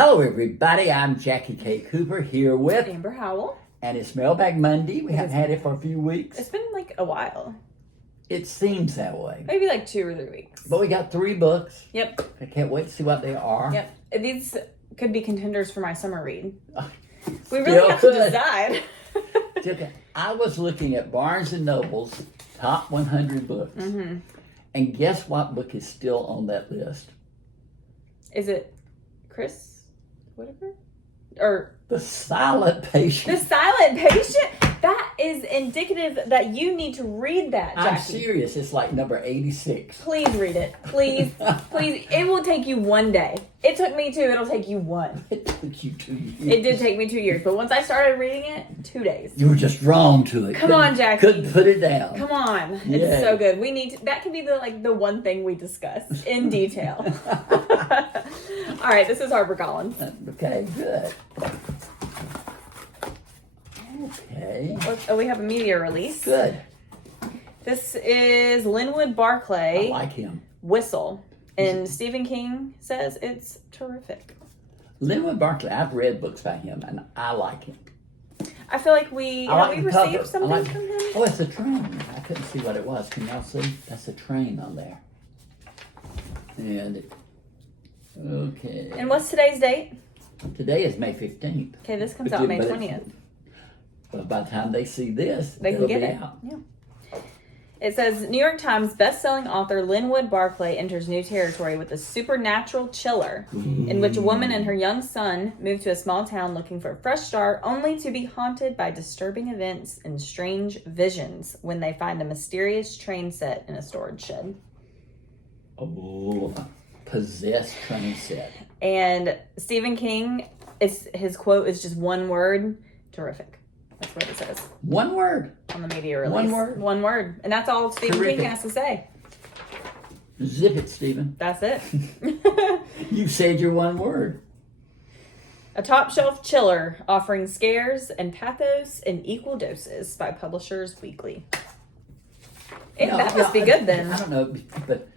Hello, everybody. I'm Jackie K. Cooper here with Amber Howell. And it's Mailbag Monday. We haven't had it for a few weeks. It's been like a while. It seems that way. Maybe like 2 or 3 weeks. But we got 3 books. Yep. I can't wait to see what they are. Yep. These could be contenders for my summer read. We really have to decide. Okay. I was looking at Barnes & Noble's top 100 books. Mm-hmm. And guess what book is still on that list? Is it Chris Whitaker? Or The Silent Patient. The Silent Patient? That is indicative that you need to read that, Jackie. I'm serious. It's like number 86. Please read it. Please. Please. It will take you 1 day. It took me 2. It'll take you 1. It took you 2 years. It did take me 2 years. But once I started reading it, 2 days. You were just drawn to it. Come on, Jackie. Couldn't put it down. Come on. Yeah. It's so good. We need to, that can be the one thing we discuss in detail. All right, this is HarperCollins. Okay, good. Okay. We have a media release. Good. This is Linwood Barclay. I like him. Whistle. And Stephen King says it's terrific. Linwood Barclay, I've read books by him, and I like him. I feel like we received something from him. Oh, it's a train. I couldn't see what it was. Can y'all see? That's a train on there. And, okay. And what's today's date? Today is May 15th. Okay, this comes out May 20th. But by the time they see this, they can get it out. Yeah. It says, New York Times bestselling author Linwood Barclay enters new territory with a supernatural chiller in which a woman and her young son move to a small town looking for a fresh start, only to be haunted by disturbing events and strange visions when they find a mysterious train set in a storage shed. Oh, possessed train set. And Stephen King, his quote is just one word, terrific. That's what it says. One word. On the media release. One word. One word. And that's all Stephen King has to say. Zip it, Stephen. That's it. You said your one word. A top shelf chiller offering scares and pathos in equal doses by Publishers Weekly. That must be good then. I don't know, but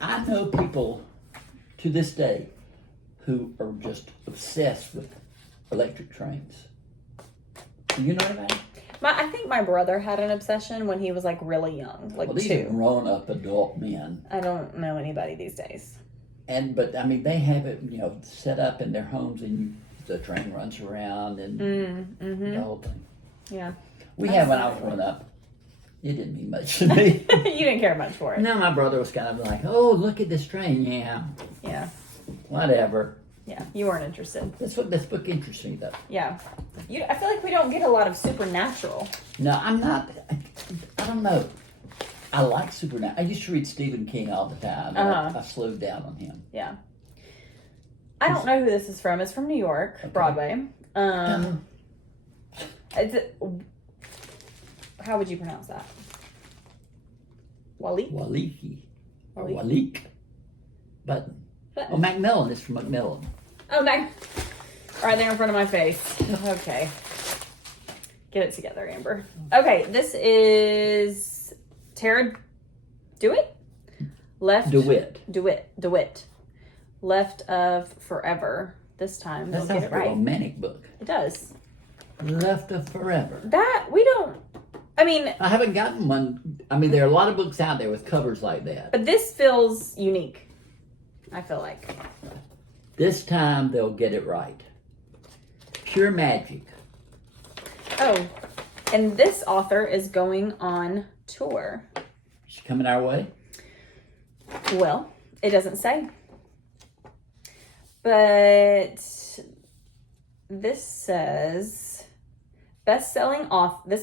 I know people to this day who are just obsessed with electric trains. Do you know anybody? I think my brother had an obsession when he was like really young, like well, these 2. are grown-up adult men. I don't know anybody these days. But I mean, they have it, set up in their homes, and the train runs around and the whole thing. Yeah. We had when I was growing up. It didn't mean much to me. You didn't care much for it. No, my brother was kind of like, "Oh, look at this train." Yeah. Yeah. Whatever. Yeah, you weren't interested. That's what this book interests me, though. Yeah. I feel like we don't get a lot of supernatural. No, I'm not. I don't know. I like supernatural. I used to read Stephen King all the time. I slowed down on him. Yeah. I don't know who this is from. It's from New York, okay. Broadway. How would you pronounce that? Walik? Walik. Button. Oh, Macmillan is from Macmillan. Oh, right there in front of my face. Okay. Get it together, Amber. Okay, this is Tara DeWitt? DeWitt. Left of Forever. This time. That sounds like a romantic book. It does. Left of Forever. I haven't gotten one. I mean, there are a lot of books out there with covers like that. But this feels unique. I feel like. This time they'll get it right. Pure magic. Oh, and this author is going on tour. Is she coming our way? Well, it doesn't say. But this says this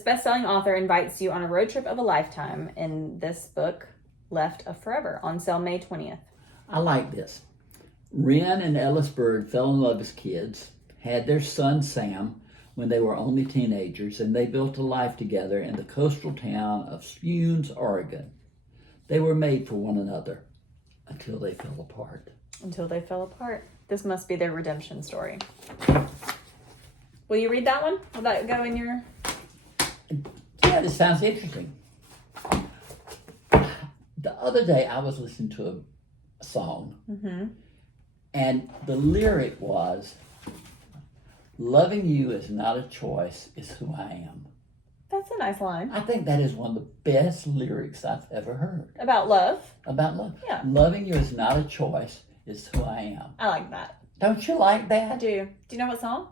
best-selling author invites you on a road trip of a lifetime in this book, Left of Forever, on sale May 20th. I like this. Wren and Ellis Bird fell in love as kids, had their son Sam when they were only teenagers, and they built a life together in the coastal town of Spunes, Oregon. They were made for one another until they fell apart. This must be their redemption story. Will you read that one? Will that go in your... Yeah, this sounds interesting. The other day, I was listening to a song, And the lyric was, "Loving you is not a choice, it's who I am." That's a nice line. I think that is one of the best lyrics I've ever heard. About love? About love. Yeah. Loving you is not a choice, it's who I am. I like that. Don't you like I that? do. Do you know what song?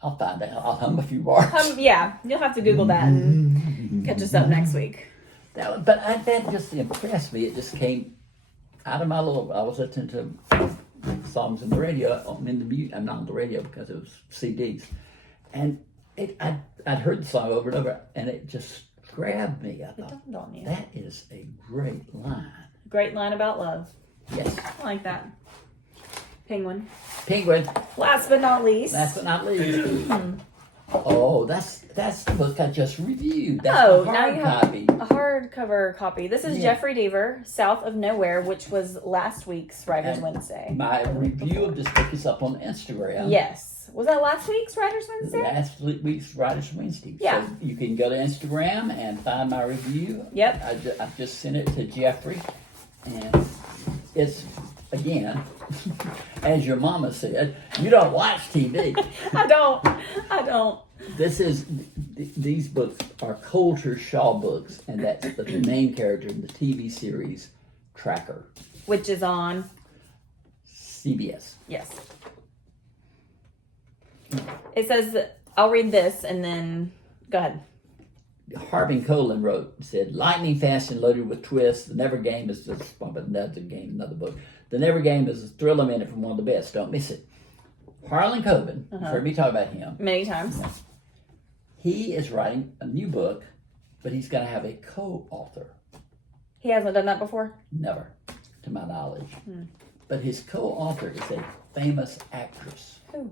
I'll find out. I'll hum a few bars. Yeah, you'll have to Google that and catch us up next week. That just impressed me. It just came out of my little. I was listening to songs on the radio. I'm not on the radio because it was CDs, and I'd heard the song over and over, and it just grabbed me. I thought, dawned on you. that is a great line. Great line about love. Yes. I like that. Penguin. Last but not least. Last but not least. Oh, that's the book I just reviewed. That's Oh, the now hard you have copy. a hardcover copy. This is Yeah. Jeffrey Deaver, South of Nowhere, which was last week's Writers And Wednesday. My review of this book is up on Instagram. Yes. Was that last week's Writers Wednesday? Last week's Writers Wednesday. Yeah. So you can go to Instagram and find my review. Yep. I just sent it to Jeffrey. And it's, again, as your mama said, you don't watch TV. I don't. These books are Coulter Shaw books, and that's the main character in the TV series Tracker. Which is on? CBS. Yes. It says, I'll read this and then, go ahead. Harvey Colin said, lightning fast and loaded with twists. The Never Game is just another book. The Never Game is a thrill a minute from one of the best. Don't miss it. Harlan Coben, you've heard me talk about him. Many times. He is writing a new book, but he's going to have a co-author. He hasn't done that before? Never, to my knowledge. But his co-author is a famous actress. Who?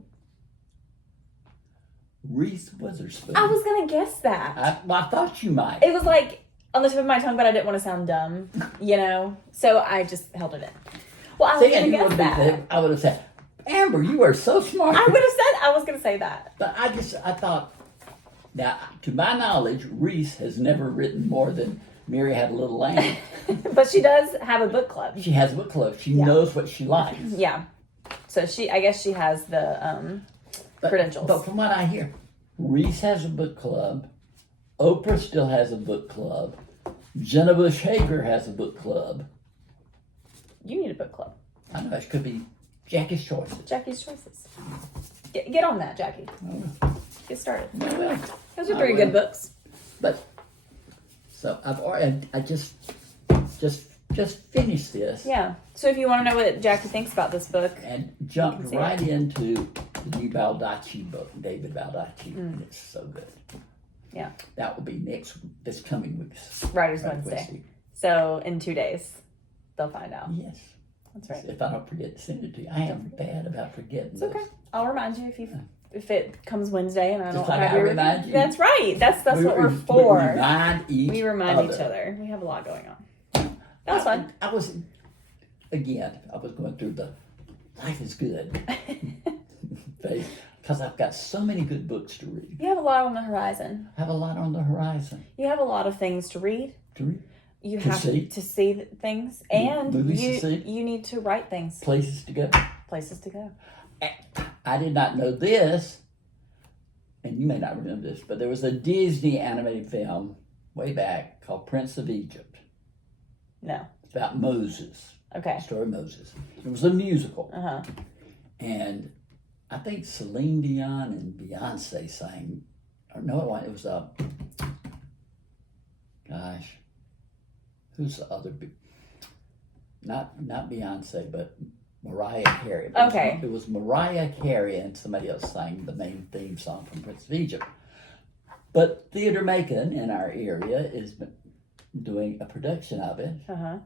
Reese Witherspoon. I was going to guess that. I thought you might. It was like on the tip of my tongue, but I didn't want to sound dumb, So I just held it in. Well, I was going to guess that. I would have said, Amber, you are so smart. I was going to say that. But I thought, now, to my knowledge, Reese has never written more than Mary Had a Little Lamb. But she does have a book club. She has a book club. She knows what she likes. Yeah. So I guess she has the credentials. But from what I hear, Reese has a book club. Oprah still has a book club. Jenna Bush Hager has a book club. You need a book club. I know, it could be Jackie's Choices. Jackie's Choices. Get on that, Jackie. Get started. Well, Those are 3 good books. But so I just finished this. Yeah. So if you want to know what Jackie thinks about this book, and jumped right into the new Baldacci book, David Baldacci, and it's so good. Yeah. That will be this coming week's Writers Wednesday. So in 2 days, they'll find out. Yes. That's right. If I don't forget to send it to you. I am bad about forgetting. It's okay. I'll remind you if it comes Wednesday and I don't like have I your remind review. you. That's right. That's what we're for. We remind each other. We have a lot going on. That was fun. I was going through the life is good phase because I've got so many good books to read. You have a lot on the horizon. I have a lot on the horizon. You have a lot of things to read. You have to see things, and Movies to see. You need to write things. Places to go. Places to go. I did not know this, and you may not remember this, but there was a Disney animated film way back called Prince of Egypt. No. It's about Moses. Okay. The story of Moses. It was a musical. Uh-huh. And I think Celine Dion and Beyonce sang, or no, it was gosh, who's the other big, not Beyonce, but Mariah Carey. Okay. It was Mariah Carey and somebody else sang the main theme song from Prince of Egypt. But Theater Macon in our area is doing a production of it. Uh-huh.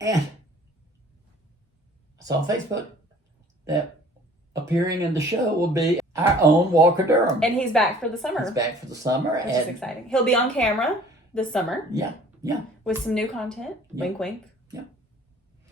And I saw on Facebook that appearing in the show will be our own Walker Durham. And he's back for the summer. He's back for the summer. Which is exciting. He'll be on camera this summer. Yeah. With some new content. Yeah. Wink, wink. Yeah.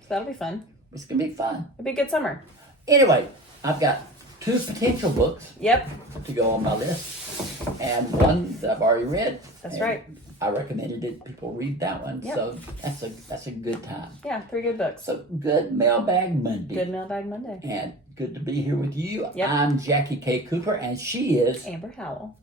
So that'll be fun. It's going to be fun. It'll be a good summer. Anyway, I've got 2 potential books Yep. to go on my list, and one that I've already read. That's and right. I recommended it. People read that one, Yep. so that's a good time. Yeah, 3 good books. So good Mailbag Monday. Good Mailbag Monday. And good to be here with you. Yep. I'm Jackie K. Cooper, and she is Amber Howell.